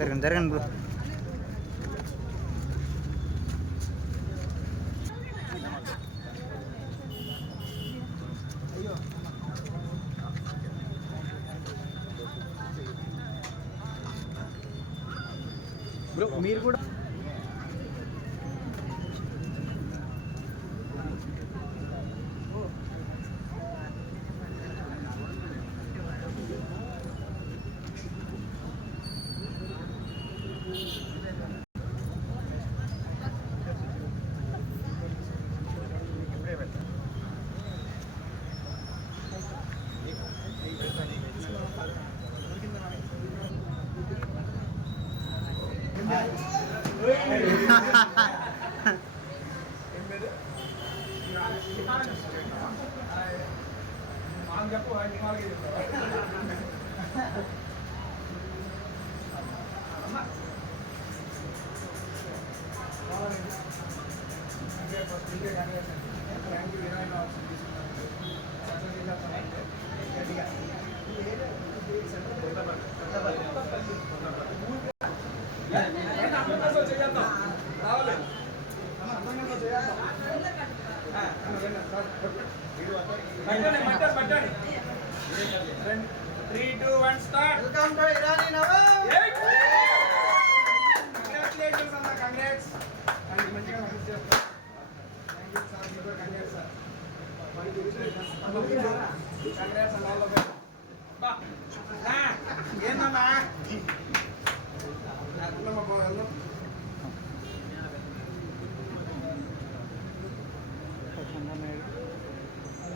జరగండి bro. Bro మీరు కూడా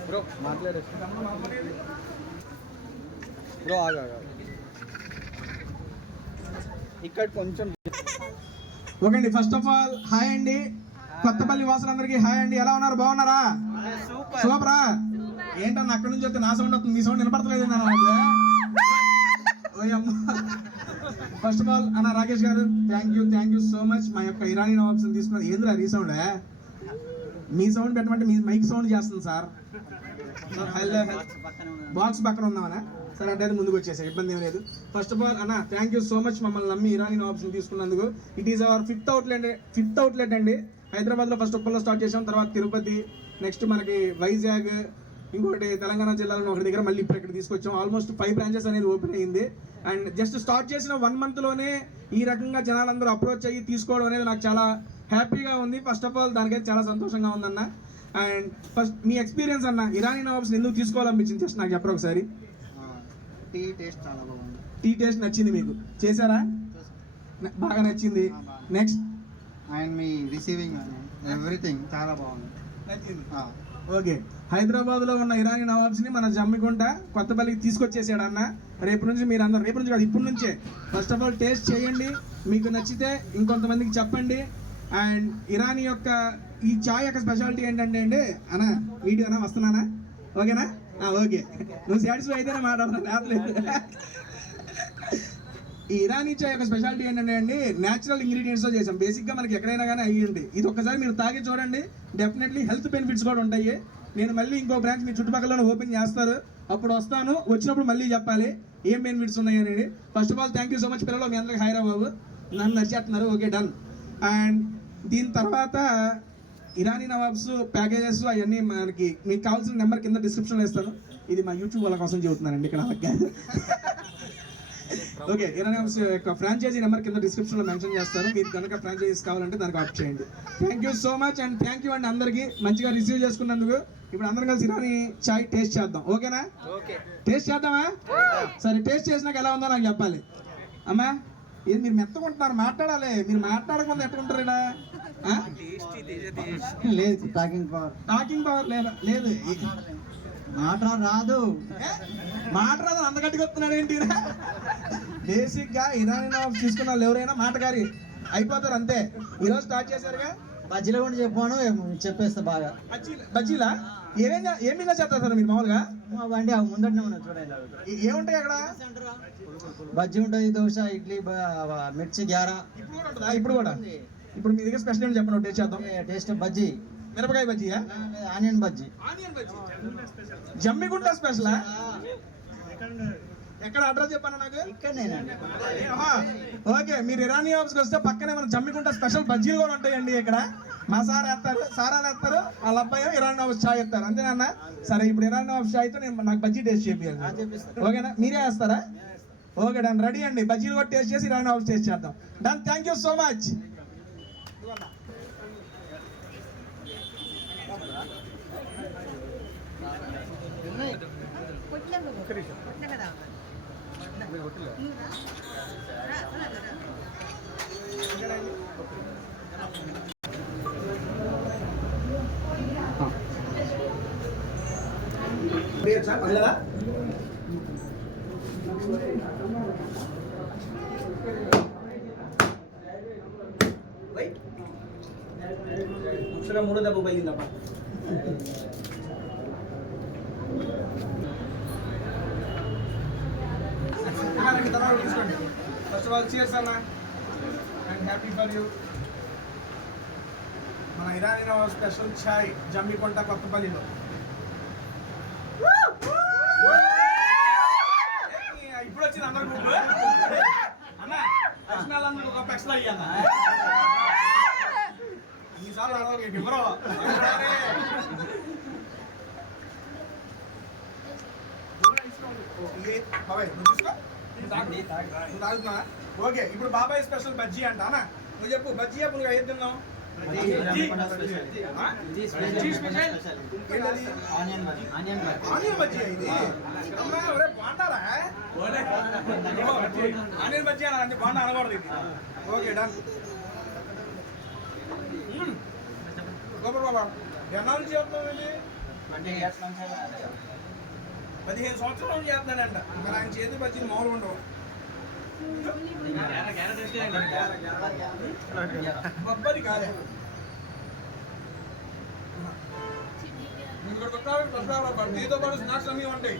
బ్రో మాట్లాడే బ్రో ఆగా ఇక్కడ కొంచెం ఓకే అండి. ఫస్ట్ ఆఫ్ ఆల్ హాయ్ అండి, కొత్తపల్లి వాసులందరికీ హాయ్ అండి. ఎలా ఉన్నారు? బాగున్నారా? సూపరా? ఏంటన్నా అక్కడి నుంచి వస్తే నా సౌండ్ వస్తుంది, మీ సౌండ్ వినపడతలేదు. ఫస్ట్ ఆఫ్ ఆల్ అన్న రాకేష్ గారు థ్యాంక్ యూ సో మచ్. మా యొక్క ఇరానీ నవాబ్స్ తీసుకున్నది ఏంద్రా రీసౌండ్? మీ సౌండ్ పెట్టమంటే మీ మైక్ సౌండ్ చేస్తుంది సార్. బాక్స్ పక్కన ఉందామనా? సరే అంటే ముందుకు వచ్చేసారు, ఇబ్బంది ఏం లేదు. ఫస్ట్ ఆఫ్ ఆల్ అన్న థ్యాంక్ యూ సో మచ్ మమ్మల్ని నమ్మి ఇరానీ నవాబ్స్ తీసుకున్నందుకు. It is our fifth outlet అండి. హైదరాబాద్లో ఫస్ట్ ఉప్పల్లో స్టార్ట్ చేసాం, తర్వాత తిరుపతి, నెక్స్ట్ మనకి వైజాగ్, ఇంకోటి తెలంగాణ జిల్లాలో ఒకటి దగ్గర, మళ్ళీ ఇప్పుడు ఇక్కడ తీసుకొచ్చాం. ఆల్మోస్ట్ 5 బ్రాంచెస్ అనేది ఓపెన్ అయ్యింది. అండ్ జస్ట్ స్టార్ట్ చేసిన 1 మంత్లోనే ఈ రకంగా జనాలందరూ అప్రోచ్ అయ్యి తీసుకోవడం అనేది నాకు చాలా హ్యాపీగా ఉంది. ఫస్ట్ ఆఫ్ ఆల్ దానికైతే చాలా సంతోషంగా ఉందన్న. అండ్ ఫస్ట్ మీ ఎక్స్పీరియన్స్ అన్న, ఇరానీ నవాబ్స్ ఎందుకు తీసుకోవాలనిపించింది జస్ట్ నాకు చెప్పరు ఒకసారి. టీ టేస్ట్ చాలా బాగుంది. టీ టేస్ట్ నచ్చింది మీకు? చేశారా? బాగా నచ్చింది. Next and me receiving everything చాలా బాగుంది, నచ్చింది. ఓకే, హైదరాబాద్లో ఉన్న ఇరానీ నవాబ్స్ని మన జమ్మికుంట కొత్తపల్లికి తీసుకొచ్చేసాడు అన్న. రేపు నుంచి మీరు అందరూ, రేపు నుంచి కాదు ఇప్పుడు నుంచే ఫస్ట్ ఆఫ్ ఆల్ టేస్ట్ చేయండి, మీకు నచ్చితే ఇంకొంతమందికి చెప్పండి. అండ్ ఇరానీ యొక్క ఈ చాయ్ యొక్క స్పెషాలిటీ ఏంటంటే అండి అన్న, వీడియోనా వస్తున్నానా? ఓకేనా? ఓకే, నువ్వు సాటిస్ఫై అయితేనే మాట్లాడలేదు. ఈ ఇరానీ చాయ్ యొక్క స్పెషాలిటీ ఏంటంటే అండి, న్యాచురల్ ఇంగ్రీడియంట్స్తో చేసాం. బేసిక్గా మనకి ఎక్కడైనా కానీ అయ్యింది. ఇది ఒక్కసారి మీరు తాగి చూడండి, డెఫినెట్లీ హెల్త్ బెనిఫిట్స్ కూడా ఉంటాయి. నేను మళ్ళీ ఇంకో బ్రాంచ్ మీ చుట్టుపక్కల ఓపెన్ చేస్తారు, అప్పుడు వస్తాను, వచ్చినప్పుడు మళ్ళీ చెప్పాలి ఏం బెనిఫిట్స్ ఉన్నాయి అనేది. First of all thank you so much పిల్లలు, మీ అందరికి హైరా బాబు, నన్ను నచ్చేస్తున్నారు. Okay done. అండ్ దీని తర్వాత ఇరానీ నవాబ్స్ ప్యాకేజెస్ అవన్నీ మనకి మీకు కావాల్సిన నెంబర్ కింద డిస్క్రిప్షన్లో ఇస్తాను. ఇది మా యూట్యూబ్ వాళ్ళ కోసం చెబుతున్నానండి, ఇక్కడ ఓకే. ఇరానీ నవాబ్స్ యొక్క ఫ్రాంచైజీ నెంబర్ కింద డిస్క్రిప్షన్లో మెన్షన్ చేస్తాను. మీకు కనుక ఫ్రాంచైజీస్ కావాలంటే దానికి ఆప్ట్ చేయండి. Thank you so much and thank you అండి అందరికీ మంచిగా రిసీవ్ చేసుకున్నందుకు. ఇప్పుడు అందరం కలిసి ఇరానీ చాయ్ టేస్ట్ చేద్దాం. ఓకేనా? టేస్ట్ చేద్దామా? సరే, టేస్ట్ చేసినాక ఎలా ఉందో నాకు చెప్పాలి. అమ్మా ఏది మీరు మెత్తకుంటున్నారు, మాట్లాడాలి. మీరు మాట్లాడకుండా ఎట్టుకుంటారు ఇలా? లేదు, టాకింగ్ పవర్ లేదు, రాదు. మాట్లాడదు, అంత గట్టిగా వస్తున్నాడు ఏంటి? బేసిక్ గా ఇరానీ నవాబ్స్ తీసుకున్న వాళ్ళు ఎవరైనా మాటగారి అయిపోతారు అంతే. ఈరోజు స్టార్ట్ చేశారుగా. బజ్జీలో కూడా చెప్పాను, చెప్పేస్తా బాగా. బజ్జీలా ఏమిగా చేస్తారు సార్ మీరు మామూలుగా? బండి ముందటనే ఉన్నాయి చూడండి. ఏముంటాయి అక్కడ? బజ్జీ ఉంటుంది, దోశ, ఇడ్లీ, మిర్చి, గ్యారా. ఇప్పుడు కూడా ఇప్పుడు మీ దగ్గర స్పెషల్ ఏంటి చెప్పండి, టేస్ట్ చేద్దాం. టేస్ట్ బజ్జీ, మిరపకాయ బజ్జీయా? ఆనియన్ బజ్జీ. జమ్మిగుంట స్పెషలా? ఎక్కడ అడ్రస్ చెప్పాను నాకు? ఇక్కడ నేనండి. ఆహా. ఓకే, మీరు ఇరానీ ఆఫీస్కి వస్తే పక్కనే మన జమ్మికుంట స్పెషల్ బజ్జీలు కూడా ఉంటాయండి. ఇక్కడ మా సార్ వేస్తారు, సారాలు వేస్తారు, వాళ్ళ అబ్బాయి ఇరానీ ఆఫీస్ చాయ్ వేస్తారు. అంతేనా? సరే, ఇప్పుడు ఇరానీ ఆఫీస్ చాయ్తో నేను నాకు బజ్జీ టేస్ట్ చేయాలి. ఓకేనా? మీరే వేస్తారా? ఓకే డన్, రెడీ అండి. బజ్జీలు కూడా టేస్ట్ చేసి ఇరానీ ఆఫీస్ టేస్ట్ చేద్దాం. Done, thank you so much. పర్లేదా? అక్షరం 3 దెబ్బ పోయిందప్ప. తీసుకోండి. ఫస్ట్ ఆఫ్ ఆల్ చీర్స్ అన్న, అండ్ హ్యాపీ ఫర్ యూ. మన ఇరానీ నవాబ్ స్పెషల్ ఛాయ్ జమ్మికుంట కొత్తపల్లిలో. ఇప్పుడు వచ్చింది అందరు గ్రూప్ అన్న. కృష్ణాలందరూ ఒక ఎక్స్ట్రా అయ్యాన్న ఈసారి ఎవరో తాగుతున్నా. ఓకే, ఇప్పుడు బాబాయ్ స్పెషల్ బజ్జీ అంట అన్న. నువ్వు చెప్పు, బజ్జీ చెప్పు. నువ్వు ఏది తిన్నావు? ఆనియన్ బజ్జీ ఇది బాగుంటారా? ఆనియన్ బజ్జీ అంటే బాగుంటా అనకూడదు ఇది. Okay done. సూపర్ బాబా. ఎన్నాళ్ళు చేస్తున్నావు ఇది? 15 సంవత్సరాల నుంచి చేస్తున్నాడంట. మరి ఆయన చేతి బజ్జీలు మామూలు ఉండవు. బొబ్బరి కాదే దీంతో పాటు స్నాక్స్ అన్నీ ఉంటాయి.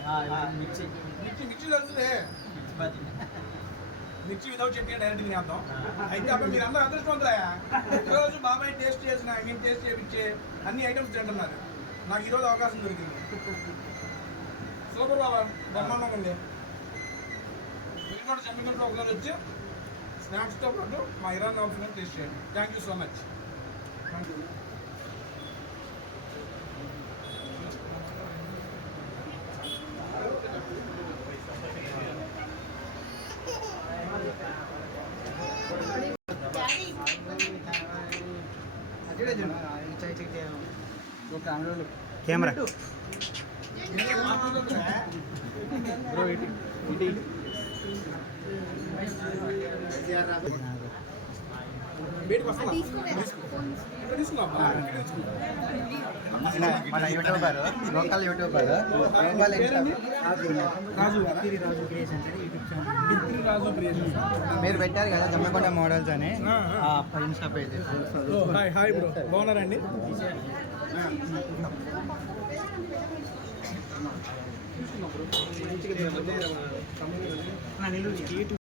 మిర్చి తెలుసులే. మిర్చి వితౌట్ చట్నీ డైరెక్ట్ తినేద్దాం. అయితే అప్పుడు మీరు అందరూ అదృష్టవంతులయ్యా. ఈరోజు బాబాయ్ టేస్ట్ చేసిన నేను టేస్ట్ చేయించే అన్ని ఐటమ్స్ తింటున్నారు. నాకు ఈరోజు అవకాశం దొరికింది. సూపర్ బాబా, బ్రహ్మాండంగా ఉంది. మీరు కూడా జమ్మికుంటలో ఒకసారి వచ్చి స్నాక్స్తో పాటు మా ఇరానీ ఆప్షన్ టేస్ట్ చేయండి. Thank you so much. Thank you. Camera మన యూట్యూబర్, లోకల్ యూట్యూబర్ మీరు పెట్టారు కదా జమ్మకొండ మోడల్స్ అని ఇన్స్టా పేజ్. హాయ్ బ్రో, బాగున్నారండి?